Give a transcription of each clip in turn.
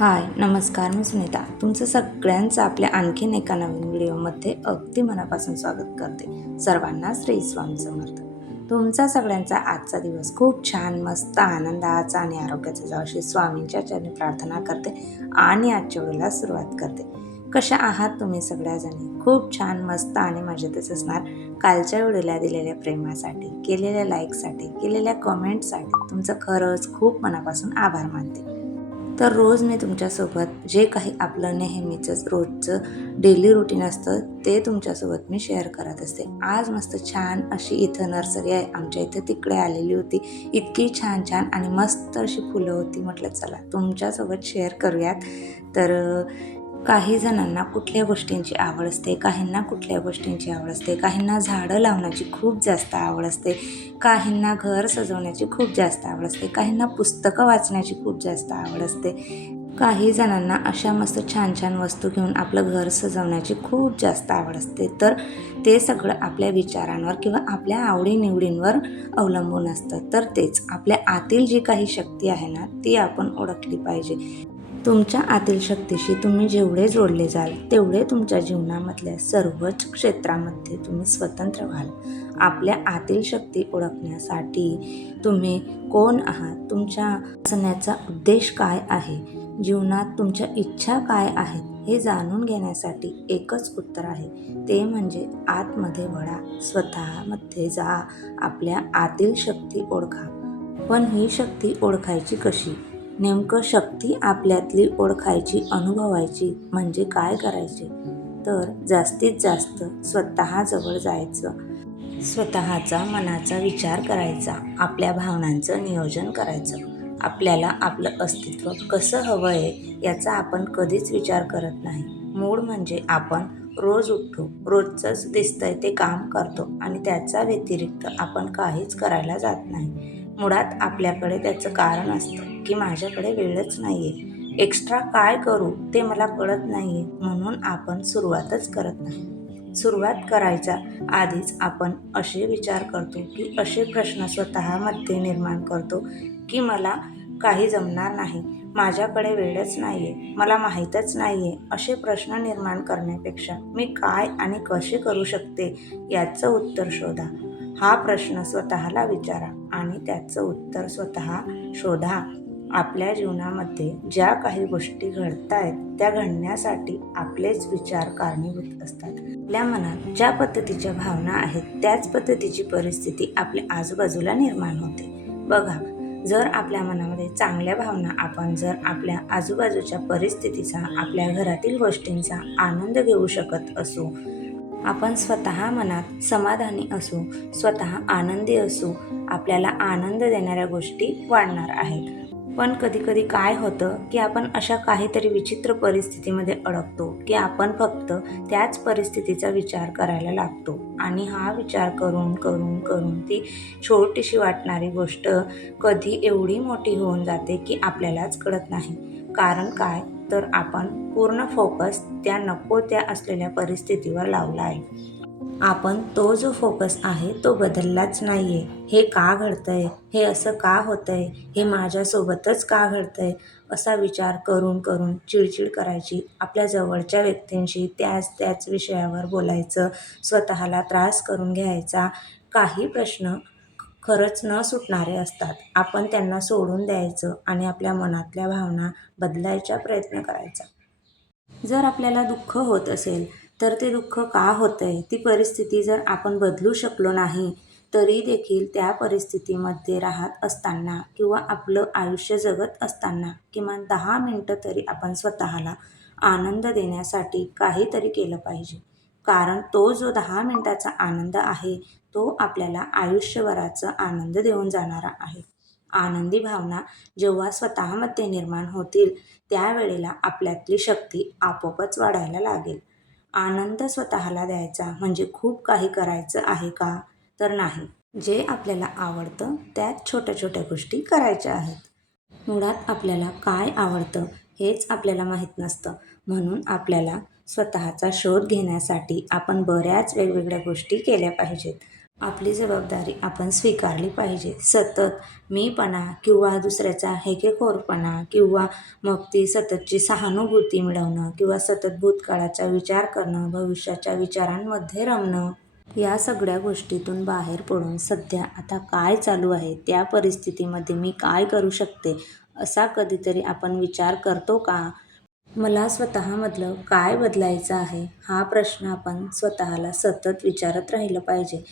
हाय नमस्कार मी सुनीता. तुमचं सगळ्यांचं आपल्या आणखीन एका नवीन व्हिडिओमध्ये अगदी मनापासून स्वागत करते. सर्वांना श्री स्वामी समर्थ. तुमचा सगळ्यांचा आजचा दिवस खूप छान मस्त आनंदाचा आणि आरोग्याचा जावं स्वामींच्या चरणी प्रार्थना करते आणि आजच्या वेळेला सुरुवात करते. कशा आहात तुम्ही सगळ्याजणी? खूप छान मस्त आणि मजेतच असणार. कालच्या वेळेला दिलेल्या प्रेमासाठी केलेल्या लाईकसाठी केलेल्या कमेंटसाठी तुमचं खरंच खूप मनापासून आभार मानते. तर रोज मी तुमच्यासोबत जे काही आपलं नेहमीचंच रोजचं डेली रुटीन असतं ते तुमच्यासोबत मी शेअर करत असते. आज मस्त छान अशी इथं नर्सरी आहे. आमच्या इथं तिकडे आलेली होती. इतकी छान छान आणि मस्त अशी फुलं होती. म्हटलं चला तुमच्यासोबत शेअर करूयात. तर काही जणांना कुठल्या गोष्टींची आवड असते काहींना कुठल्या गोष्टींची आवड असते काहींना झाडं लावण्याची खूप जास्त आवड असते काहींना घर सजवण्याची खूप जास्त आवड असते काहींना पुस्तकं वाचण्याची खूप जास्त आवड असते. काही जणांना अशा मस्त छान छान वस्तू घेऊन आपलं घर सजवण्याची खूप जास्त आवड असते. तर ते सगळं आपल्या विचारांवर किंवा आपल्या आवडीनिवडींवर अवलंबून असतं. तर तेच आपल्या आतील जी काही शक्ती आहे ना ती आपण ओळखली पाहिजे. तुमच्या आतील शक्तीशी तुम्ही जेवढे जोडले जाल तेवढे तुमच्या जीवनामधल्या सर्वच क्षेत्रामध्ये तुम्ही स्वतंत्र व्हाल. आपल्या आतील शक्ती ओळखण्यासाठी तुम्ही कोण आहात? तुमच्या असण्याचा उद्देश काय आहे? जीवनात तुमच्या इच्छा काय आहेत? हे जाणून घेण्यासाठी एकच उत्तर आहे. ते म्हणजे आतमध्ये वळा स्वतःमध्ये जा. आपल्या आतील शक्ती ओळखा. पण ही शक्ती ओळखायची कशी? नेमकं शक्ती आपल्यातली ओळखायची अनुभवायची म्हणजे काय करायचे? तर जास्तीत जास्त स्वतःजवळ जायचं. स्वतःचा मनाचा विचार करायचा. आपल्या भावनांचं नियोजन करायचं. आपल्याला आपलं अस्तित्व कसं हवं आहे याचा आपण कधीच विचार करत नाही. मूळ म्हणजे आपण रोज उठतो रोजचंच दिसतंय ते काम करतो आणि त्याचा व्यतिरिक्त आपण काहीच करायला जात नाही. मुळात आपल्याकडे त्याचं कारण असतं. की माझ्याकडे वेळच नाही आहे एक्स्ट्रा काय करू ते मला कळत नाही आहे म्हणून आपण सुरुवातच करत नाही. सुरुवात करायच्या आधीच आपण असे विचार करतो की असे प्रश्न स्वतःमध्ये निर्माण करतो की मला काही जमणार नाही माझ्याकडे वेळच नाही आहे मला माहीतच नाही आहे असे प्रश्न निर्माण करण्यापेक्षा मी काय आणि कसे करू शकते याचं उत्तर शोधा. हा प्रश्न स्वतःला विचारा आणि त्याचं उत्तर स्वतः शोधा. आपल्या जीवनामध्ये ज्या काही गोष्टी घडत आहेत त्या घडण्यासाठी आपलेच विचार कारणीभूत असतात. आपल्या मनात ज्या पद्धतीच्या भावना आहेत त्याच पद्धतीची परिस्थिती आपल्या आजूबाजूला निर्माण होते. बघा जर आपल्या मनामध्ये चांगल्या भावना आपण जर आपल्या आजूबाजूच्या परिस्थितीचा आपल्या घरातील गोष्टींचा आनंद घेऊ शकत असू आपण स्वतः मनात समाधानी असू स्वतः आनंदी असू आपल्याला आनंद देणाऱ्या गोष्टी वाढणार आहेत. पण कधीकधी काय होतं की आपण अशा काहीतरी विचित्र परिस्थितीमध्ये अडकतो की आपण फक्त त्याच परिस्थितीचा विचार करायला लागतो. आणि हा विचार करून करून करून ती छोटीशी वाटणारी गोष्ट कधी एवढी मोठी होऊन जाते की आपल्यालाच कळत नाही. कारण काय? तर आपण पूर्ण फोकस त्या नको त्या असलेल्या परिस्थितीवर लावला आहे. आपण तो जो फोकस आहे तो बदललाच नाही आहे हे का घडतं आहे हे असं का होतं आहे हे माझ्यासोबतच का घडतं आहे असा विचार करून करून चिडचिड करायची आपल्या जवळच्या व्यक्तींशी त्याच त्याच विषयावर बोलायचं स्वतःला त्रास करून घ्यायचा. काही प्रश्न खरंच न सुटणारे असतात. आपण त्यांना सोडून द्यायचं आणि आपल्या मनातल्या भावना बदलायचा प्रयत्न करायचा. जर आपल्याला दुःख होत असेल तर ते दुःख का होतं आहे ती परिस्थिती जर आपण बदलू शकलो नाही तरी देखील त्या परिस्थितीमध्ये राहत असताना किंवा आपलं आयुष्य जगत असताना किमान दहा मिनटं तरी आपण स्वतःला आनंद देण्यासाठी काहीतरी केलं पाहिजे. कारण तो जो दहा मिनटाचा आनंद आहे तो आपल्याला आयुष्यभराचा आनंद देऊन जाणारा आहे. आनंदी भावना जेव्हा स्वतःमध्ये निर्माण होतील त्यावेळेला आपल्यातली शक्ती आपोआपच वाढायला लागेल. आनंद स्वतःला द्यायचा म्हणजे खूप काही करायचं आहे का? तर नाही. जे आपल्याला आवडतं त्यात छोट्या छोट्या गोष्टी करायच्या आहेत. मुळात आपल्याला काय आवडतं हेच आपल्याला माहीत नसतं. म्हणून आपल्याला स्वतःचा शोध घेण्यासाठी आपण बऱ्याच वेगवेगळ्या गोष्टी केल्या पाहिजेत. आपली जबाबदारी आपण स्वीकारली पाहिजे. सतत मीपणा किंवा दुसऱ्याचा हेकेखोरपणा किंवा मग ती सततची सहानुभूती मिळवणं किंवा सतत भूतकाळाचा विचार करणं भविष्याच्या विचारांमध्ये रमणं या सगळ्या गोष्टीतून बाहेर पडून सध्या आता काय चालू आहे त्या परिस्थितीमध्ये मी काय करू शकते असा कधीतरी आपण विचार करतो का? मला स्वतःमधलं काय बदलायचं आहे हा प्रश्न आपण स्वतःला सतत विचारत राहिलं पाहिजे.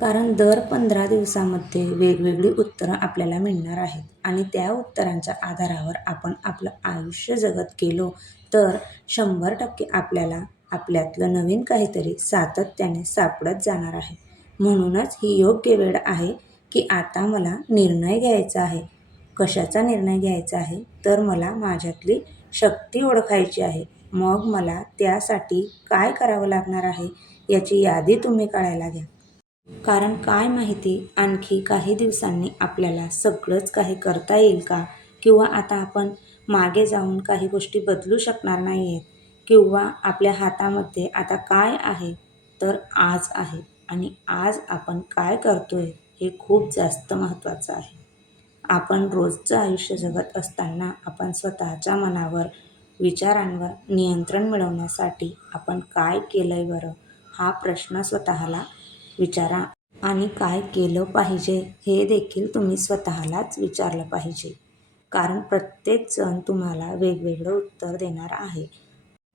कारण दर पंधरा दिवसामध्ये वेगवेगळी उत्तरं आपल्याला मिळणार आहेत. आणि त्या उत्तरांच्या आधारावर आपण आपलं आयुष्य जगत गेलो तर शंभर टक्के आपल्याला आपल्यातलं नवीन काहीतरी सातत्याने सापडत जाणार आहे. म्हणूनच ही योग्य वेळ आहे की आता मला निर्णय घ्यायचा आहे. कशाचा निर्णय घ्यायचा आहे? तर मला माझ्यातली शक्ती ओळखायची आहे. मग मला त्यासाठी काय करावं लागणार आहे याची यादी तुम्ही काढायला घ्या. कारण काय माहिती आणखी काही दिवसांनी आपल्याला सगळंच काही करता येईल का? किंवा आता आपण मागे जाऊन काही गोष्टी बदलू शकणार नाही आहेत किंवा आपल्या हातामध्ये आता काय आहे? तर आज आहे. आणि आज आपण काय करतो आहे हे खूप जास्त महत्त्वाचं आहे. आपण रोजचं आयुष्य जगत असताना आपण स्वतःच्या मनावर विचारांवर नियंत्रण मिळवण्यासाठी आपण काय केलं आहे बरं? हा प्रश्न स्वतःला विचारा. आणि काय केलं पाहिजे हे देखील तुम्ही स्वतःलाच विचारलं पाहिजे. कारण प्रत्येकजण तुम्हाला वेगवेगळं उत्तर देणार आहे.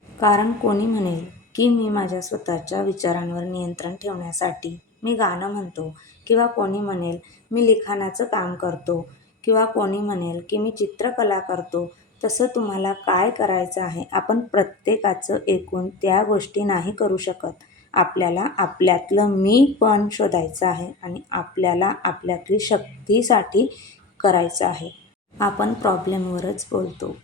कारण कोणी म्हणेल की मी माझ्या स्वतःच्या विचारांवर नियंत्रण ठेवण्यासाठी मी गाणं म्हणतो किंवा कोणी म्हणेल मी लिखाणाचं काम करतो किंवा कोणी म्हणेल की मी चित्रकला करतो तसं तुम्हाला काय करायचं आहे आपण प्रत्येकाचं एकूण त्या गोष्टी नाही करू शकत. आपल्याला आपल्यातलं मी पण शोधायचं आहे आणि आपल्याला आपल्यातली शक्तीसाठी करायचं आहे. आपण प्रॉब्लेमवरच बोलतो.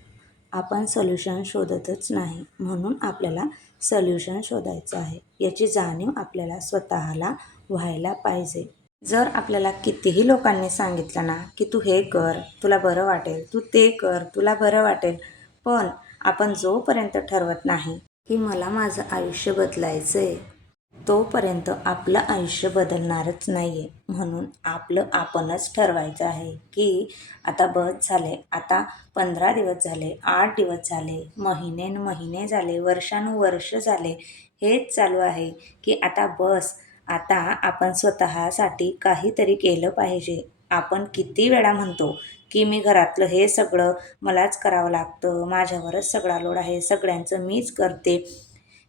आपण सोल्युशन शोधतच नाही म्हणून आपल्याला सोल्युशन शोधायचं आहे. याची जाणीव आपल्याला स्वतःला व्हायला पाहिजे. जर आपल्याला कितीही लोकांनी सांगितलं ना की तू हे कर तुला बरं वाटेल तू ते कर तुला बरं वाटेल पण आपण जोपर्यंत ठरवत नाही की मला माझं आयुष्य बदलायचं आहे तोपर्यंत आपलं आयुष्य बदलणारच नाही आहे म्हणून आपलं आपणच ठरवायचं आहे की आता बस झाले आता पंधरा दिवस झाले आठ दिवस झाले महिने महिने झाले वर्षानुवर्ष झाले हेच चालू आहे की आता बस आता आपण स्वतःसाठी काहीतरी केलं पाहिजे. आपण किती वेळा म्हणतो की मी घरातलं हे सगळं मलाच करावं लागतं माझ्यावरच सगळा लोड आहे सगळ्यांचं मीच करते.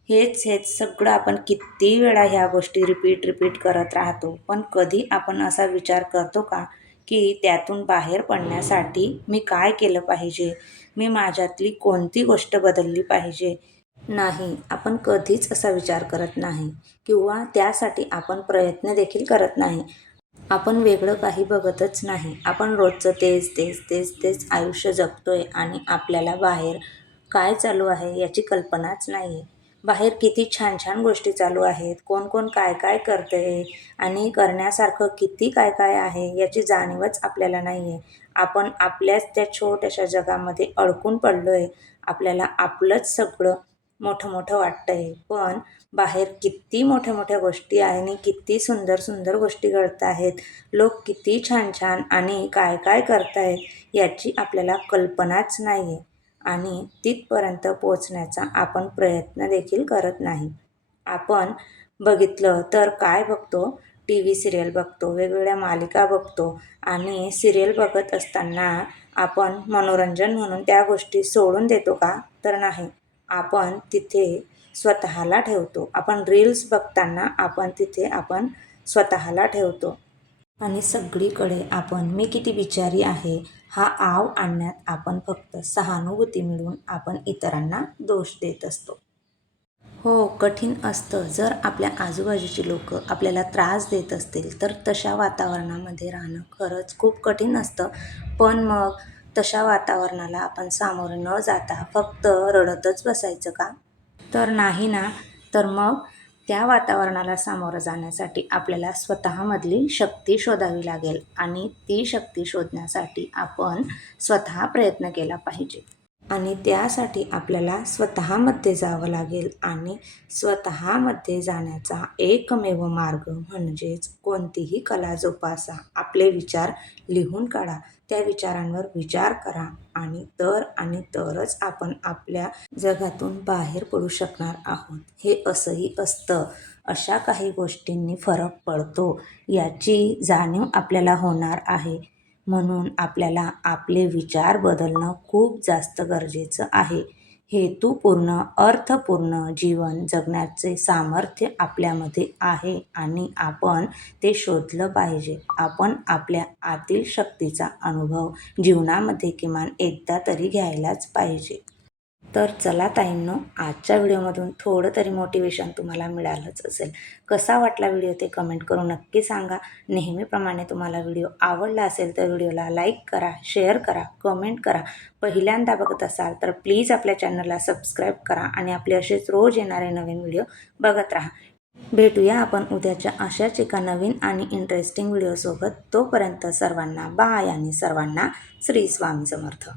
हेच हेच सगळं आपण किती वेळा ह्या गोष्टी रिपीट रिपीट करत राहतो. पण कधी आपण असा विचार करतो का की त्यातून बाहेर पडण्यासाठी मी काय केलं पाहिजे? मी माझ्यातली कोणती गोष्ट बदलली पाहिजे? नाही आपण कधीच असा विचार करत नाही. किंवा त्यासाठी आपण प्रयत्न देखील करत नाही. आपण वेगळं काही बघतच नाही. आपण रोजचं तेच तेच तेच तेच आयुष्य जगतोय आणि आपल्याला बाहेर काय चालू आहे याची कल्पनाच नाही आहे बाहेर किती छान छान गोष्टी चालू आहेत कोण कोण काय काय करतंय आणि करण्यासारखं किती काय काय आहे याची जाणीवच आपल्याला नाही आहे आपण आपल्याच त्या छोट्याशा जगामध्ये अडकून पडलो आहे आपल्याला आपलंच सगळं मोठं मोठं वाटतं आहे पण बाहेर किती मोठ्या मोठ्या गोष्टी आहे आणि किती सुंदर सुंदर गोष्टी घडत आहेत लोक किती छान छान आणि काय काय करतायत याची आपल्याला कल्पनाच नाही आहे आणि तिथपर्यंत पोचण्याचा आपण प्रयत्न देखील करत नाही. आपण बघितलं तर काय बघतो? टी व्ही सिरियल बघतो वेगवेगळ्या मालिका बघतो आणि सिरियल बघत असताना आपण मनोरंजन म्हणून त्या गोष्टी सोडून देतो का? तर नाही. आपण तिथे स्वतःला ठेवतो. आपण रील्स बघताना आपण तिथे आपण स्वतःला ठेवतो. आणि सगळीकडे आपण मी किती विचारी आहे हा आव आणण्यात आपण फक्त सहानुभूती मिळवून आपण इतरांना दोष देत असतो. हो कठीण असतं. जर आपल्या आजूबाजूची लोक आपल्याला त्रास देत असतील तर तशा वातावरणामध्ये राहणं खरंच खूप कठीण असतं. पण मग तशा वातावरणाला आपण सामोरं न जाता फक्त रडतच बसायचं का? तर नाही ना. तर मग त्या वातावरणाला सामोरं जाण्यासाठी आपल्याला स्वतःमधली शक्ती शोधावी लागेल आणि ती शक्ती शोधण्यासाठी आपण स्वतः प्रयत्न केला पाहिजे. आणि त्यासाठी आपल्याला स्वतःमध्ये जावं लागेल आणि स्वतःमध्ये जाण्याचा एकमेव मार्ग म्हणजेच कोणतीही कला जोपासा. आपले विचार लिहून काढा. त्या विचारांवर विचार करा आणि तर आणि तरच आपण आपल्या जगातून बाहेर पडू शकणार आहोत. हे असंही असतं. अशा काही गोष्टींनी फरक पडतो. याची जाणीव आपल्याला होणार आहे. म्हणून आपल्याला आपले विचार बदलणं खूप जास्त गरजेचं आहे. हेतुपूर्ण अर्थपूर्ण जीवन जगण्याचे सामर्थ्य आपल्यामध्ये आहे आणि आपण ते शोधलं पाहिजे. आपण आपल्या आतील शक्तीचा अनुभव जीवनामध्ये किमान एकदा तरी घ्यायलाच पाहिजे. तर चला ताईंनो आजच्या व्हिडिओमधून थोडं तरी मोटिवेशन तुम्हाला मिळालंच असेल. कसा वाटला व्हिडिओ ते कमेंट करून नक्की सांगा. नेहमीप्रमाणे तुम्हाला व्हिडिओ आवडला असेल तर व्हिडिओला लाईक करा शेअर करा कमेंट करा. पहिल्यांदा बघत असाल तर प्लीज आपल्या चॅनलला सबस्क्राईब करा आणि आपले असेच रोज येणारे नवीन व्हिडिओ बघत राहा. भेटूया आपण उद्याच्या अशाच एका नवीन आणि इंटरेस्टिंग व्हिडिओसोबत तोपर्यंत सर्वांना बाय आणि सर्वांना श्री स्वामी समर्थ.